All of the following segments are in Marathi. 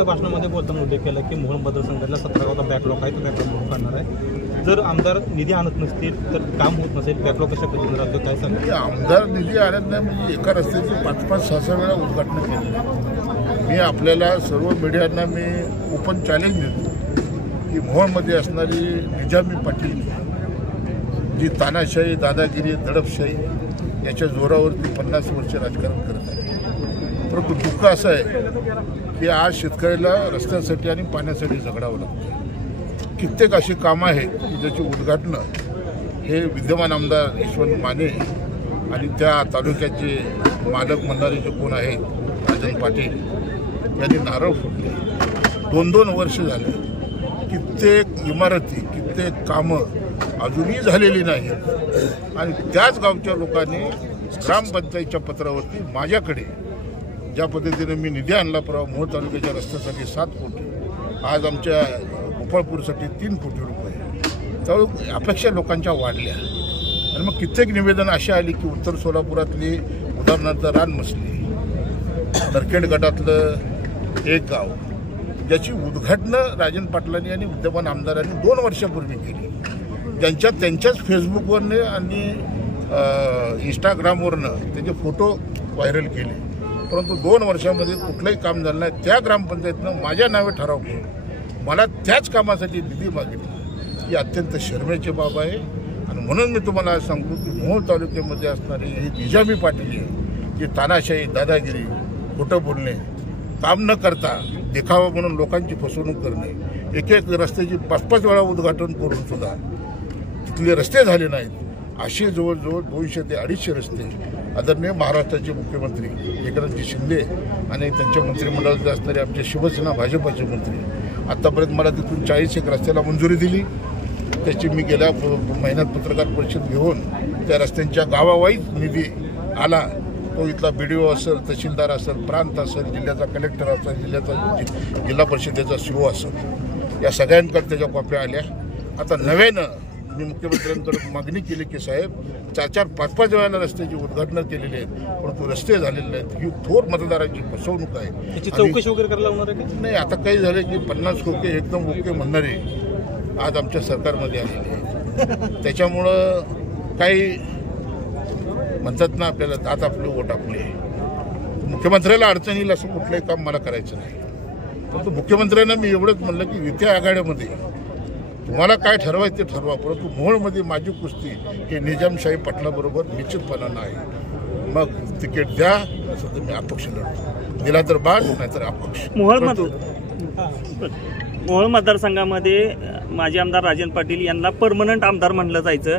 संयुक्त भाषणामध्ये बोलताना उल्लेख केला की मोहोळ मतदारसंघातला 17 गावाचा बॅकलॉग आहे, तो बॅकलॉग म्हणून काढणार आहे. जर आमदार निधी आणत नसतील तर काम होत नसेल, बॅकलॉग कशा पद्धतीने राहतो काय सांगतो? आमदार निधी आणत नाही म्हणजे एका रस्त्याची 5-5, 6-6 वेळा उद्घाटन केली. मी आपल्याला सर्व मीडियांना मी ओपन चॅलेंज देतो की मोहोळमध्ये असणारी निजामी पाटील जी तानाशाही, दादागिरी, दडपशाही याच्या जोरावरती 50 वर्ष राजकारण करत आहे. परंतु दुःख असं आहे की आज शेतकऱ्याला रस्त्यासाठी आणि पाण्यासाठी झगडावं लागतं. कित्येक अशी कामं आहेत की ज्याची उद्घाटनं हे विद्यमान आमदार यशवंत माने आणि त्या तालुक्याचे मालक म्हणणारे जे कोण आहेत राजन पाटील यांनी नारळ फुटले. 2-2 वर्ष झाले. कित्येक इमारती, कित्येक कामं अजूनही झालेली नाहीत आणि त्याच गावच्या लोकांनी ग्रामपंचायतच्या पत्रावरती माझ्याकडे ज्या पद्धतीने मी निधी आणला परवा मोहोळ तालुक्याच्या रस्त्यासाठी 7 कोटी, आज आमच्या गोपाळपूरसाठी 3 कोटी रुपये, तर अपेक्षा लोकांच्या वाढल्या. आणि मग कित्येक निवेदन अशी आली की उत्तर सोलापुरातली उदाहरणार्थ रानमसली, नरखेड गटातलं एक गाव ज्याची उद्घाटनं राजन पाटलांनी आणि विद्यमान आमदारांनी 2 वर्षापूर्वी केली, त्यांच्याच फेसबुकवरनं आणि इंस्टाग्रामवरनं त्याचे फोटो व्हायरल केले. परंतु 2 वर्षामध्ये कुठलंही काम झालं नाही. त्या ग्रामपंचायतीनं माझ्या नावे ठराव करून मला त्याच कामासाठी निधी मागितला. ही अत्यंत शरमेची बाब आहे. आणि म्हणून मी तुम्हाला आज सांगतो की मोहोळ तालुक्यामध्ये असणारे हे निजामी पाटील जे तानाशाही, दादागिरी, खोटं बोलणे, काम न करता देखावा म्हणून लोकांची फसवणूक करणे, एक रस्त्याची 5-5 वेळा उद्घाटन करून सुद्धा तिथले रस्ते झाले नाहीत, असे जवळजवळ 200 ते 250 रस्ते आदरणीय महाराष्ट्राचे मुख्यमंत्री एकनाथजी शिंदे आणि त्यांच्या मंत्रिमंडळात असणारे आमचे शिवसेना भाजपाचे मंत्री आत्तापर्यंत मला तिथून 40 रस्त्याला मंजुरी दिली. त्याची मी गेल्या महिन्यात पत्रकार परिषद घेऊन त्या रस्त्यांच्या गावावाईज निधी आला. तो इथला BDO असेल, तहसीलदार असेल, प्रांत असेल, जिल्ह्याचा कलेक्टर असेल, जिल्हा परिषदेचा CO असेल, या सगळ्यांकडे त्याच्या कॉप्या आल्या. आता नव्यानं मी मुख्यमंत्र्यांकडे मागणी केली की साहेब 4-4, 5-5 वेळाला रस्त्याची उद्घाटनं केलेली आहेत परंतु रस्ते झालेले नाहीत. ही थोर मतदारांची फसवणूक आहे. त्याची चौकशी वगैरे करायला होणार आहे नाही. आता काही झालं की 50 खोके एकदम ओके म्हणणारे आज आमच्या सरकारमध्ये आलेले आहेत. त्याच्यामुळं काही म्हणतात ना आपल्याला दात आपले वोट आपले. मुख्यमंत्र्याला अडचण येईल असं कुठलंही काम मला करायचं नाही. परंतु मुख्यमंत्र्यांना मी एवढंच म्हणलं की युती आघाड्यामध्ये तुम्हाला काय ठरवायचं ते ठरवा, परंतु मोहोळमध्ये माझी कुस्ती हे निजामशाही पाटलाबरोबर निश्चितपणानं आहे. मग तिकीट द्या, असं तर मी अपक्ष लढतो. दिला तर बाद, नाहीतर अपक्ष. मोहोळ मतदारसंघामध्ये माजी आमदार राजन पाटील यांना परमनंट आमदार म्हणलं जायचं.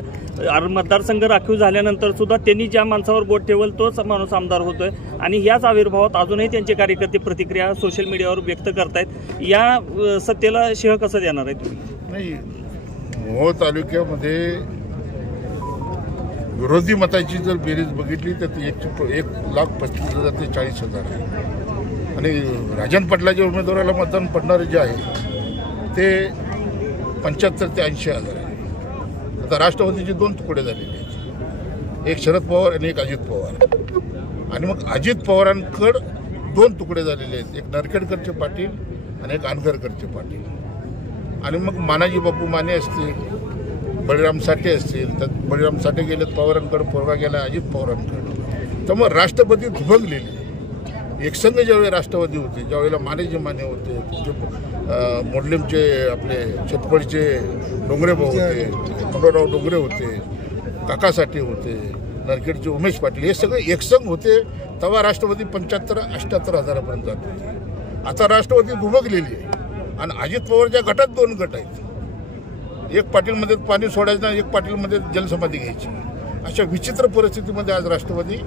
मतदारसंघ राखीव झाल्यानंतर सुद्धा त्यांनी ज्या माणसावर बोट ठेवल तोच माणूस आमदार होतोय आणि याच आविर्भावात अजूनही त्यांचे कार्यकर्ते प्रतिक्रिया सोशल मीडियावर व्यक्त करतायत. या सत्तेला शेह कसं देणार आहे तुम्ही? नाही, मोहोळ तालुक्यामध्ये विरोधी मताची जर बेरीज बघितली तर ती 1,35,000 ते 40,000 आहे. आणि राजन पाटलाच्या उमेदवाराला मतदान पडणारे जे आहे ते 75,000 ते 80,000 आहे. आता राष्ट्रवादीचे 2 तुकडे झालेले आहेत, एक शरद पवार आणि एक अजित पवार. आणि मग अजित पवारांकडे 2 तुकडे झालेले आहेत, एक नरखेडकरचे पाटील आणि एक अनगरकरचे पाटील. आणि मग मानाजी बापू माने असतील, बळीराम साठे असतील, तर बळीराम साठे गेलेत पवारांकडे, पोरगा गेला अजित पवारांकडे. तर मग राष्ट्रपती दुभंगलेले. एकसंघ ज्यावेळी राष्ट्रवादी होते, ज्यावेळेला मानेजी माने होते, मोडलीमचे आपले शेतपडीचे डोंगरे भाऊ होते, खंडोराव डोंगरे होते, काकासाठे होते, नरखेडचे उमेश पाटील, हे सगळे एकसंघ होते. तेव्हा राष्ट्रवादी 75-78 हजारापर्यंत जात होते. आता राष्ट्रवादी दुभंगलेली आहे आणि अजित पवारच्या गटात 2 गट आहेत. एक पाटीलमध्ये पाणी सोडायचं, एक पाटीलमध्ये जलसमाधी घ्यायची. अशा विचित्र परिस्थितीमध्ये आज राष्ट्रवादी